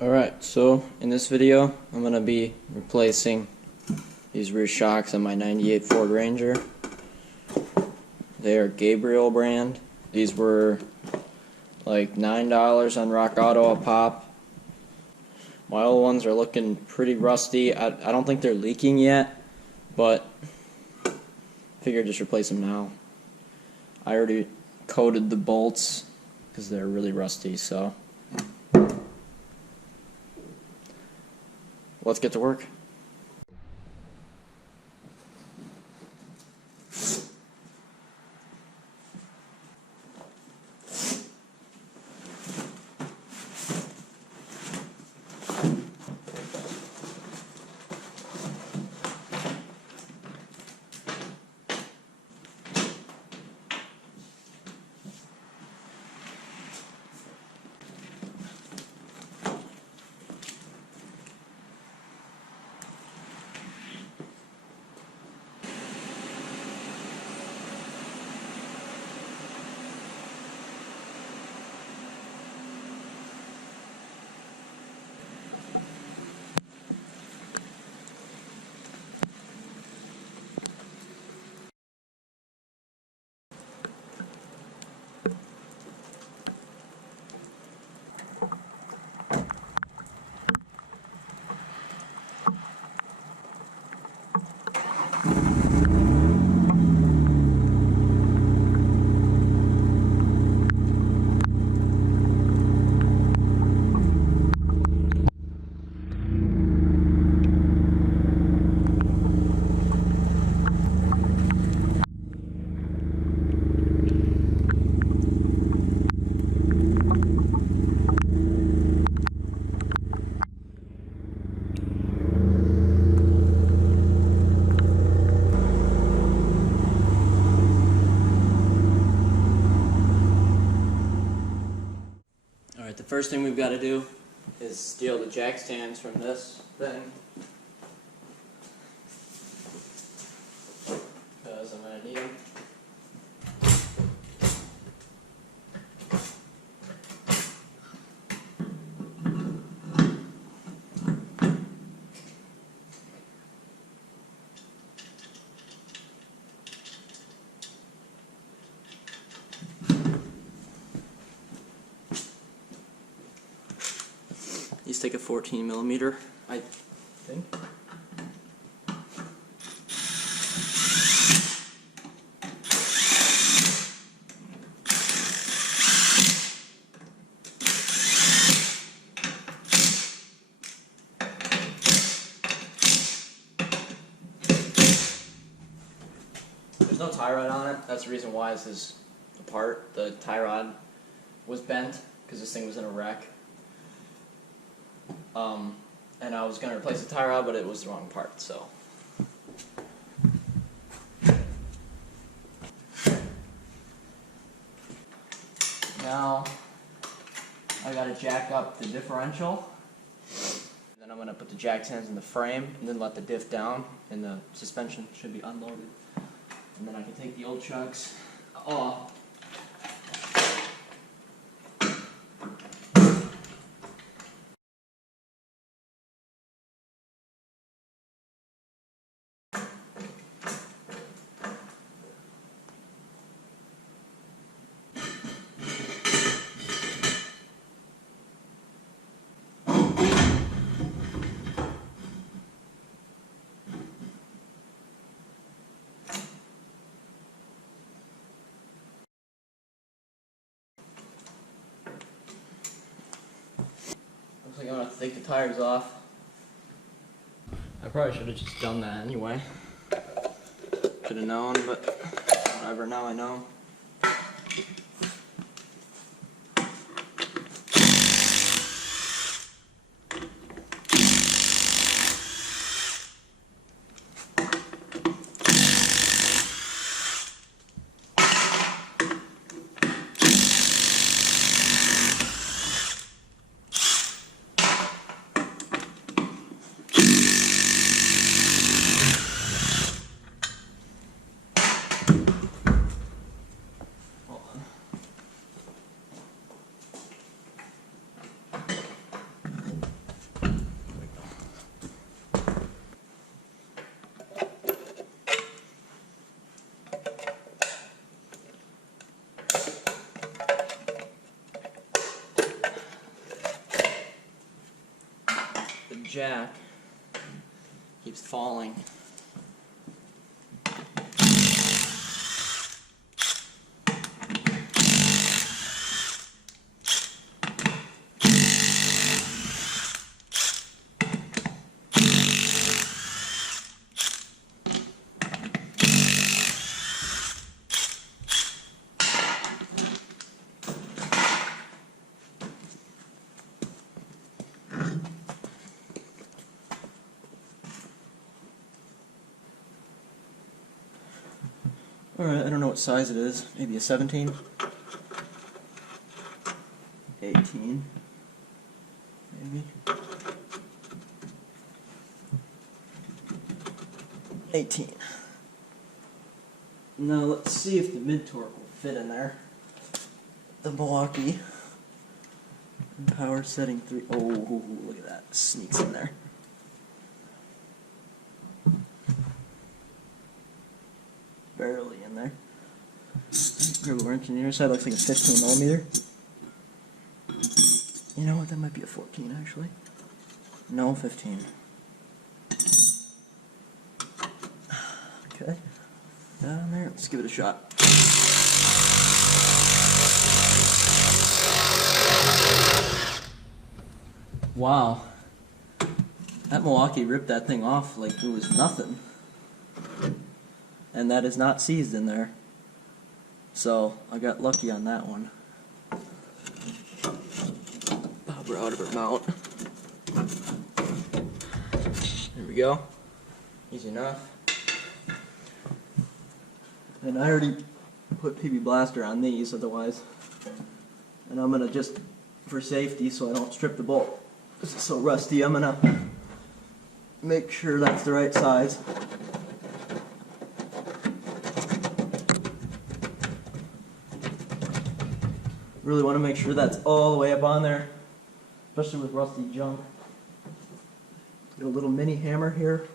Alright, so in this video I'm going to be replacing these rear shocks on my 98 Ford Ranger. They are Gabriel brand. These were like $9 on Rock Auto a pop. My old ones are looking pretty rusty. I don't think they're leaking yet, but I figured just replace them now. I already coated the bolts because they're really rusty, so let's get to work. Alright, the first thing we've got to do is steal the jack stands from this thing, because I'm going to need them. These take a 14mm, I think. There's no tie rod on it. That's the reason why this is apart. The tie rod was bent because this thing was in a wreck. And I was going to replace the tie rod, but it was the wrong part, so. Now, I got to jack up the differential. Then I'm going to put the jack stands in the frame, and then let the diff down, and the suspension should be unloaded. And then I can take the old chucks off. Looks like I'm going to have to take the tires off. I probably should have just done that anyway. Should have known, but whatever, now I know. jack keeps falling. Alright, I don't know what size it is. Maybe a 17? 18? Maybe? 18. Now let's see if the mid-torque will fit in there. The Milwaukee power setting 3. Oh, look at that. Sneaks in there. Barely in there. Grab a wrench on the other side, looks like a 15 millimeter. You know what, that might be a 14 actually. No, 15. Okay. Down there, let's give it a shot. Wow. That Milwaukee ripped that thing off like it was nothing. And that is not seized in there. So I got lucky on that one. Pop her out of her mount. There we go. Easy enough. And I already put PB Blaster on these otherwise. And I'm gonna just, for safety so I don't strip the bolt, this is so rusty, I'm gonna make sure that's the right size. Really want to make sure that's all the way up on there, especially with rusty junk. Get a little mini hammer here.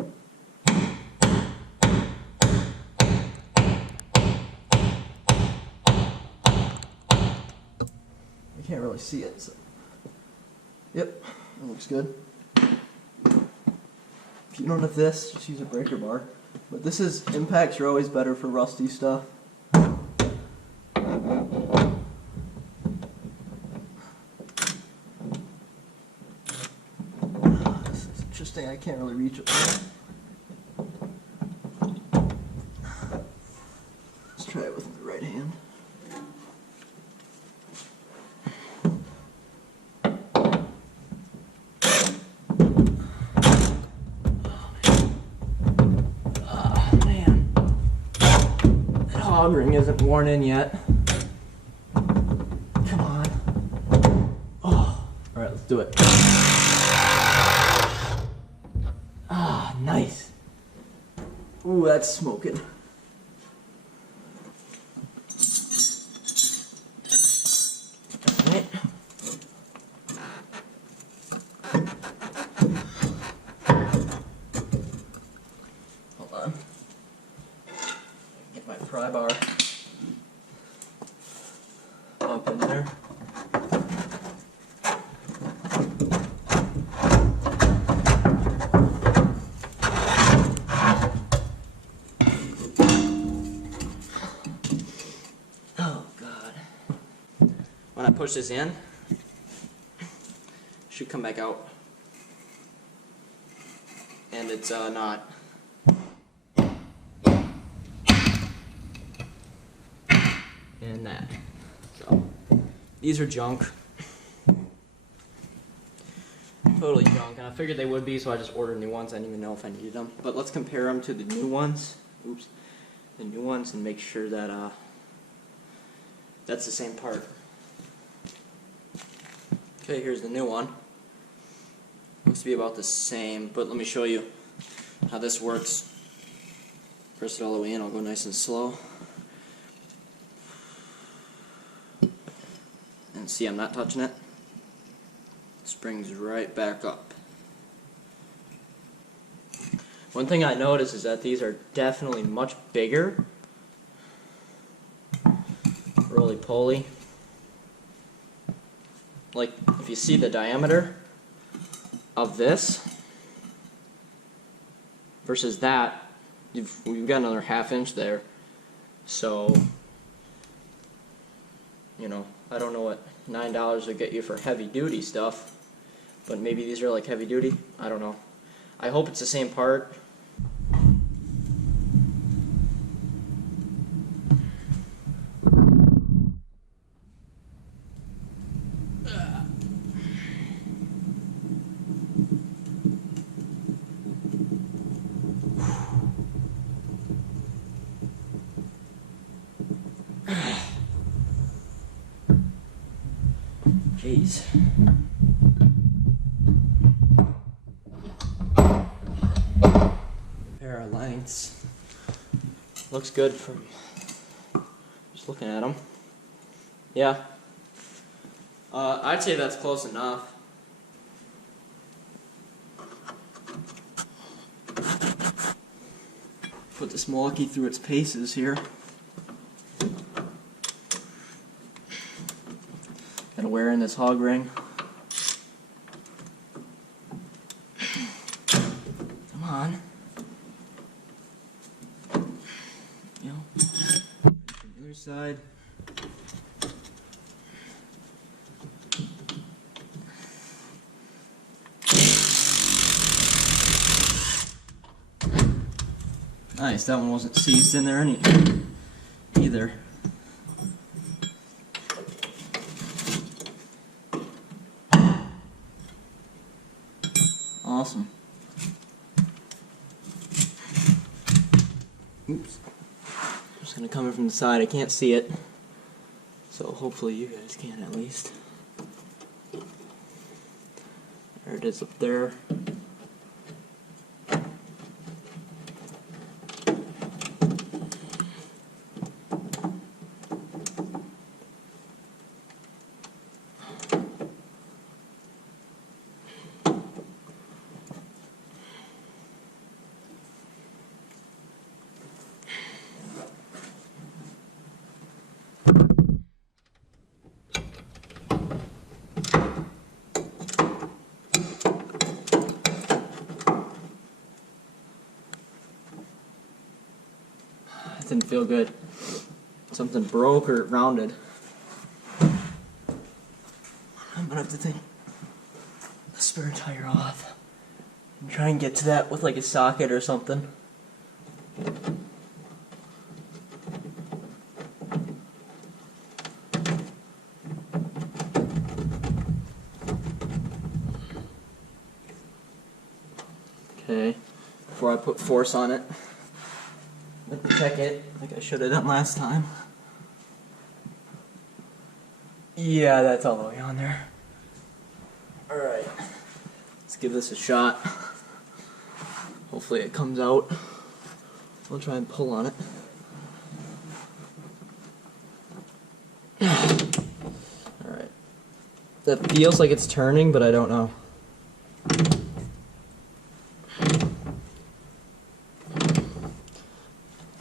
I can't really see it, so. Yep, that looks good. If you don't have this, just use a breaker bar. But this is, impacts are always better for rusty stuff. Interesting, I can't really reach it. Let's try it with the right hand. Oh man. That hog ring isn't worn in yet. Come on. Oh. Alright, let's do it. Ah, nice. Ooh, that's smoking. Alright. Hold on. Get my pry bar up in there. When I push this in, it should come back out. And it's not. And that. So, these are junk. Totally junk. And I figured they would be, so I just ordered new ones. I didn't even know if I needed them. But let's compare them to the new ones. Oops. The new ones and make sure that that's the same part. Okay, here's the new one. Looks to be about the same, but let me show you how this works. Press it all the way in, I'll go nice and slow. And see, I'm not touching it. It springs right back up. One thing I noticed is that these are definitely much bigger. Roly-poly. Like, if you see the diameter, of this versus that, we've got another 1/2 inch there. So, you know, I don't know what $9 would get you for heavy duty stuff, but maybe these are like heavy duty. I don't know. I hope it's the same part. Jeez. Pair of lengths. Looks good from just looking at them. Yeah. I'd say that's close enough. Put this Milwaukee through its paces here. Gotta wear in this hog ring. Come on. You know, from the other side. Nice, that one wasn't seized in there either. Awesome. Oops. Just gonna come in from the side. I can't see it, so hopefully you guys can at least. There it is up there. That didn't feel good. Something broke or rounded. I'm gonna have to take the spare tire off and try and get to that with like a socket or something. Okay, before I put force on it, let me check it like I should have done last time. Yeah, that's all the way on there. Alright, let's give this a shot. Hopefully it comes out. I'll try and pull on it. Alright. That feels like it's turning, but I don't know.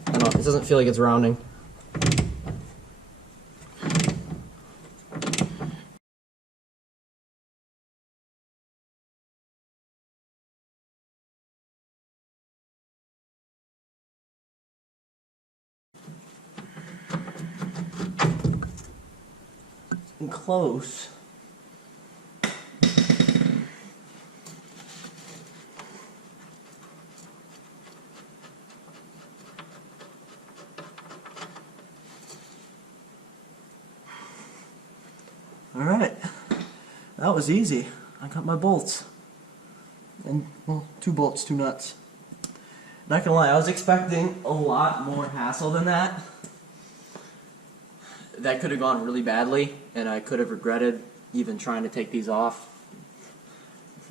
I don't know, it doesn't feel like it's rounding. Close. Alright, that was easy. I got my bolts. And, well, 2 bolts, 2 nuts. Not gonna lie, I was expecting a lot more hassle than that. That could have gone really badly, and I could have regretted even trying to take these off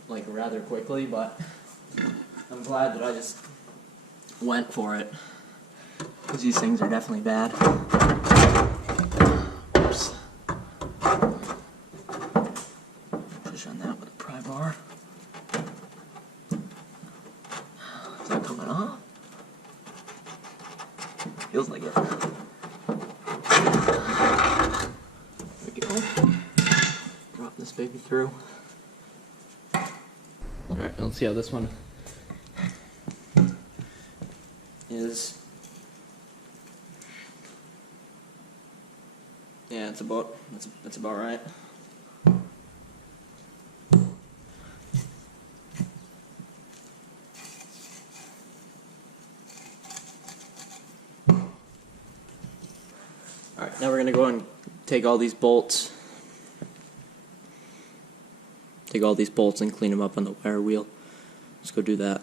like rather quickly, but I'm glad that I just went for it, because these things are definitely bad. Oops. Push on that with a pry bar. Is that coming off? Feels like it. Drop this baby through. Let's see how this one is. Yeah, it's about right. Alright, now we're gonna go and take all these bolts. Take all these bolts and clean them up on the wire wheel. Let's go do that.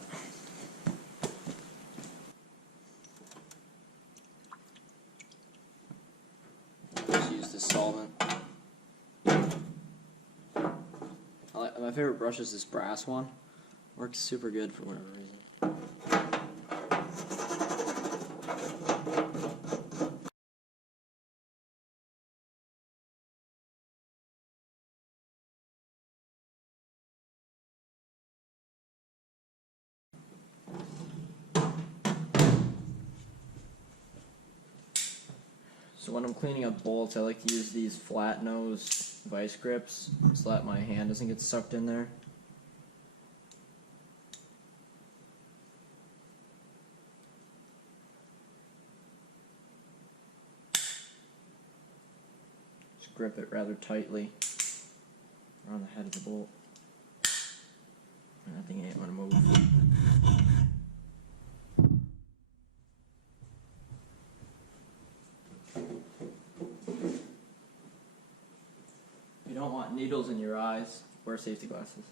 Just use this solvent. My favorite brush is this brass one. Works super good for whatever reason. So when I'm cleaning up bolts, I like to use these flat nose vice grips so that my hand doesn't get sucked in there. Just grip it rather tightly around the head of the bolt. That thing ain't gonna move. You don't want needles in your eyes. Wear safety glasses.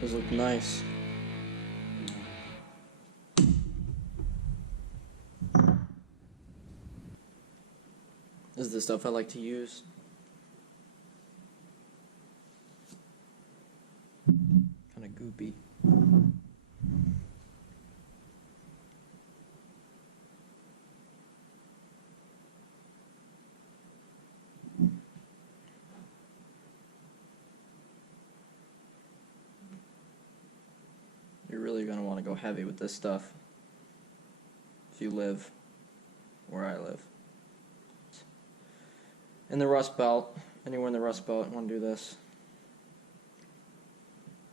Those look nice. This is the stuff I like to use. Kind of goopy. You're really going to want to go heavy with this stuff if you live where I live. In the Rust Belt, anywhere in the Rust Belt, you want to do this.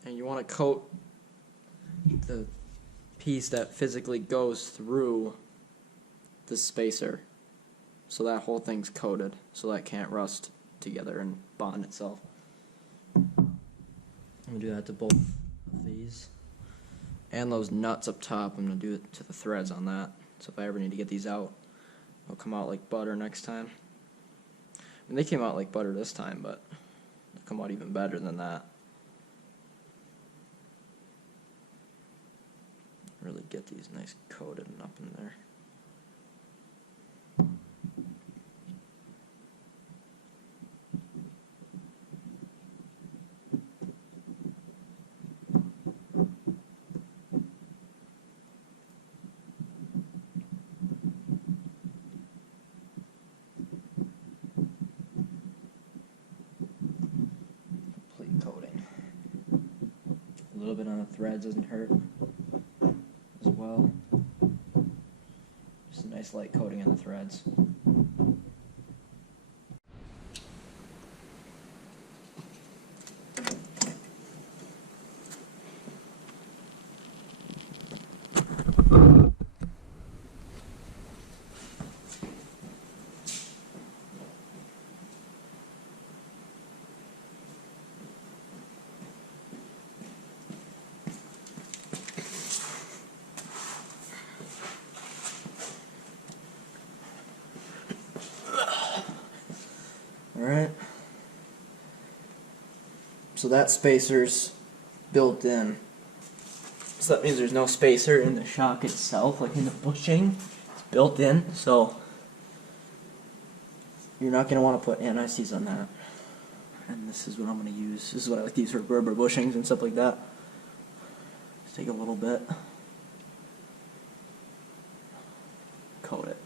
And you want to coat the piece that physically goes through the spacer so that whole thing's coated so that can't rust together and bond itself. I'm going to do that to both of these. And those nuts up top, I'm going to do it to the threads on that. So if I ever need to get these out, they'll come out like butter next time. I mean, they came out like butter this time, but they'll come out even better than that. Really get these nice coated and up in there. Coating. A little bit on the threads doesn't hurt as well. Just a nice light coating on the threads. Alright. So that spacer's built in. So that means there's no spacer in the shock itself, like in the bushing. It's built in, so you're not going to want to put anti-seize on that. And this is what I'm going to use. This is what I like to use for rubber bushings and stuff like that. Just take a little bit. Coat it.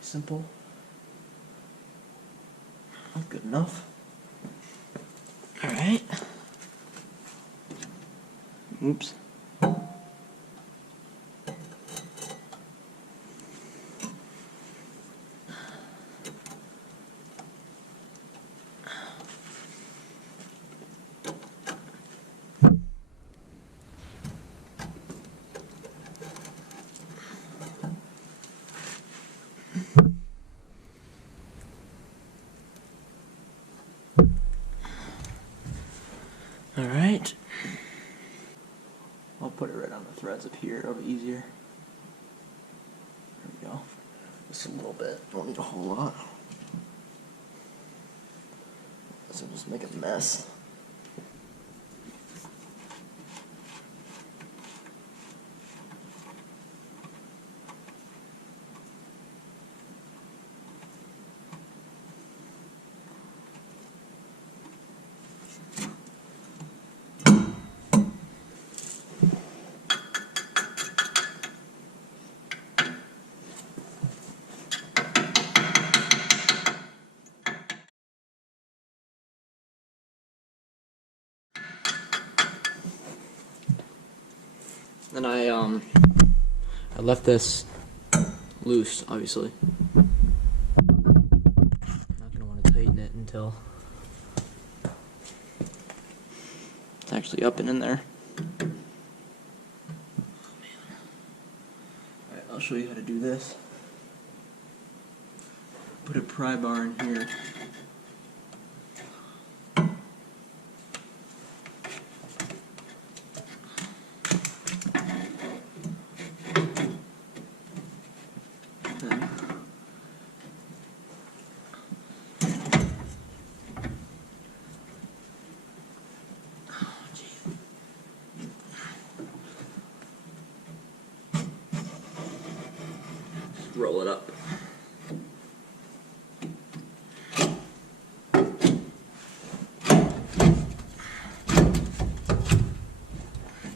Simple. Not good enough. Alright. Oops. Alright. I'll put it right on the threads up here, it'll be easier. There we go. Just a little bit, don't need a whole lot. This will just make a mess. Then I left this loose, obviously. Not gonna want to tighten it until it's actually up and in there. Oh, man. Alright, I'll show you how to do this. Put a pry bar in here. Roll it up.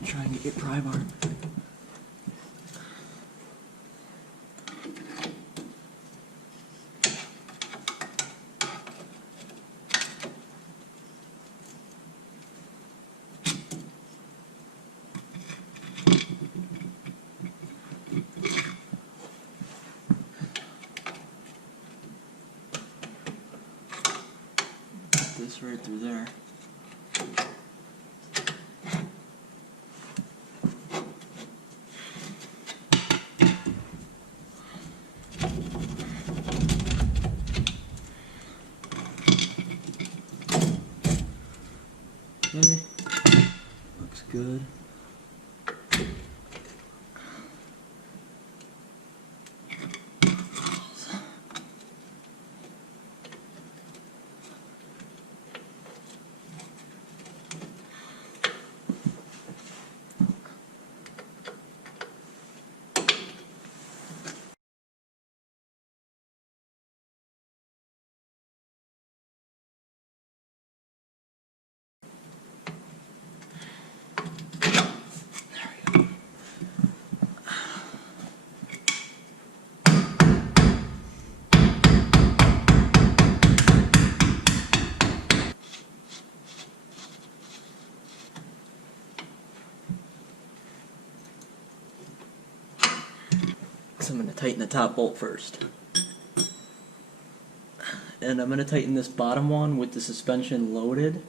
Try and get your pry bar. This right through there. Okay, looks good. So I'm going to tighten the top bolt first. And I'm going to tighten this bottom one with the suspension loaded.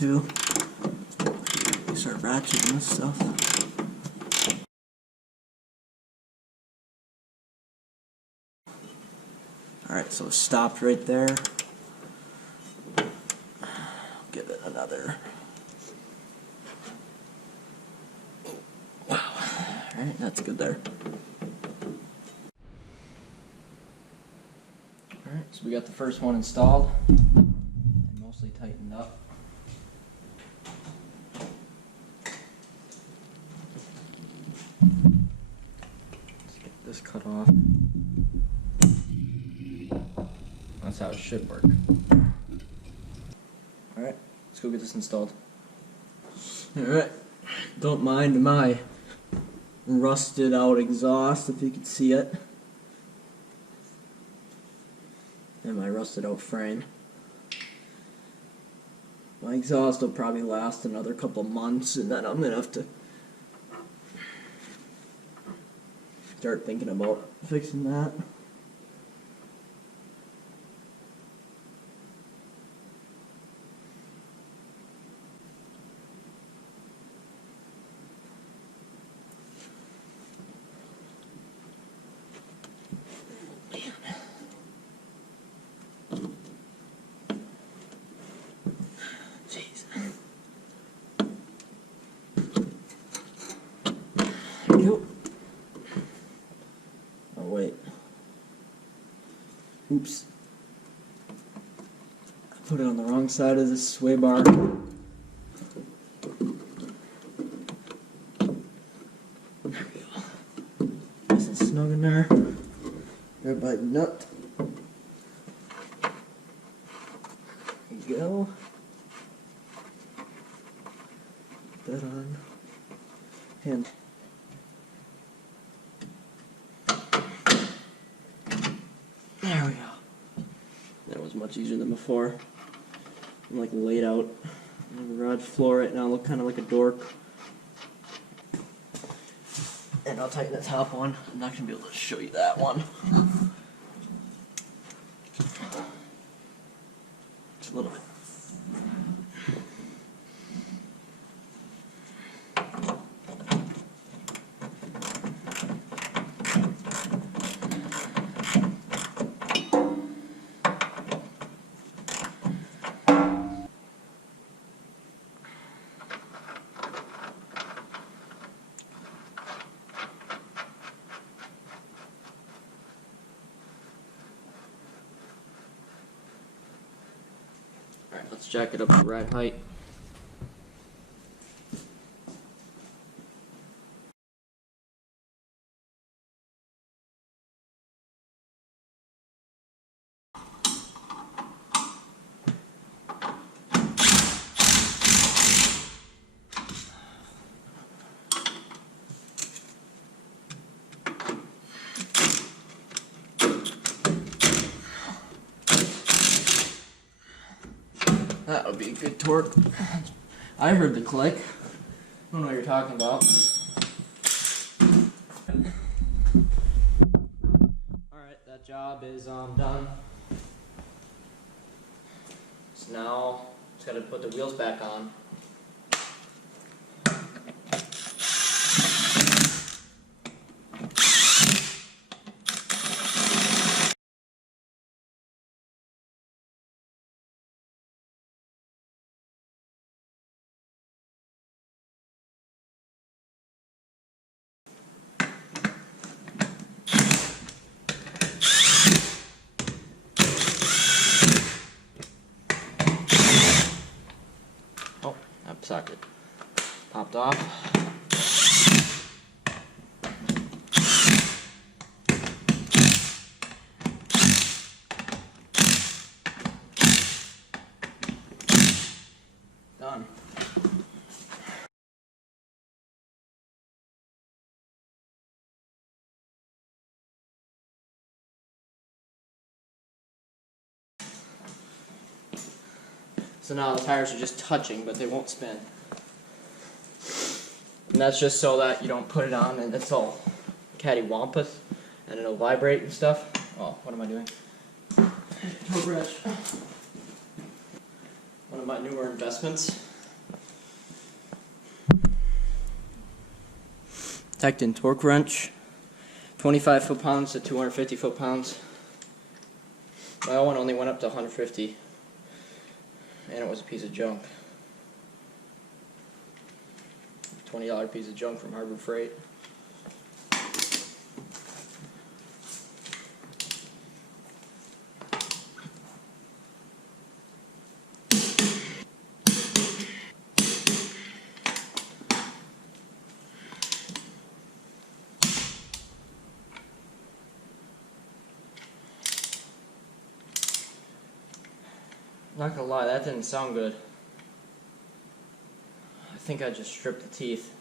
too. We start ratcheting this stuff. Alright, so it stopped right there. Give it another. Wow. Alright, that's good there. Alright, so we got the first one installed and mostly tightened up. Let's get this cut off. That's how it should work. Alright, let's go get this installed. Alright, don't mind my rusted out exhaust if you can see it. And my rusted out frame. My exhaust will probably last another couple months, and then I'm gonna have to start thinking about fixing that. Yep. Oh wait. Oops. I put it on the wrong side of this sway bar. There we go. Nice and snug in there. Grab my nut. There you go. Put that on. And there we go. That was much easier than before. I'm like laid out on the garage floor right now. I look kind of like a dork. And I'll tighten the top one. I'm not going to be able to show you that one. Just a little bit. Alright, let's jack it up to the right height. That would be a good torque. I heard the click. I don't know what you're talking about. Alright, that job is done. So now, just gotta put the wheels back on. Oh, that socket popped off. Done. So now the tires are just touching, but they won't spin. And that's just so that you don't put it on and it's all cattywampus and it'll vibrate and stuff. Oh, what am I doing? One of my newer investments. Tecton torque wrench, 25 foot-pounds to 250 foot-pounds. My old one only went up to 150, and it was a piece of junk. $20 piece of junk from Harbor Freight. Not gonna lie, that didn't sound good. I think I just stripped the teeth.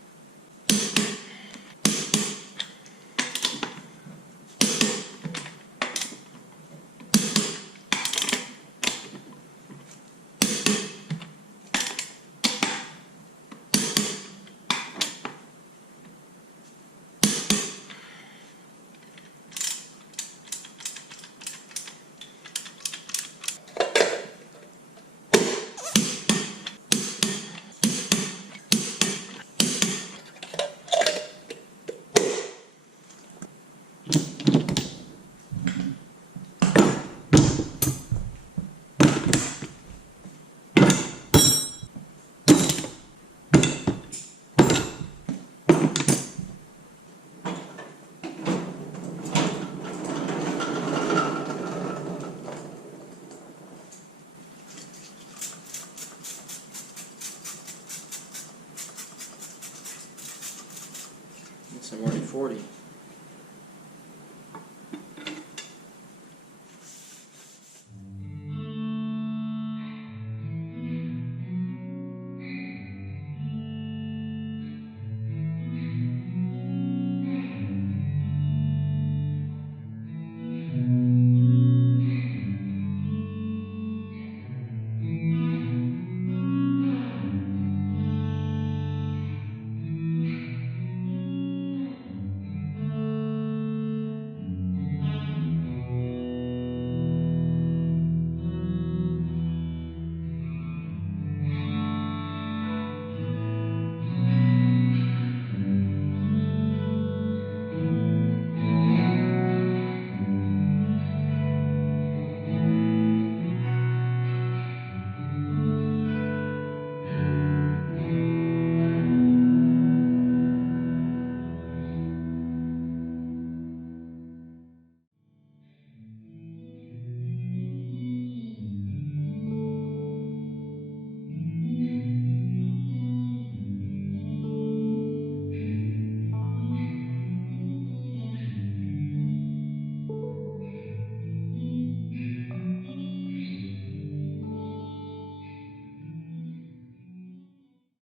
It's already 40.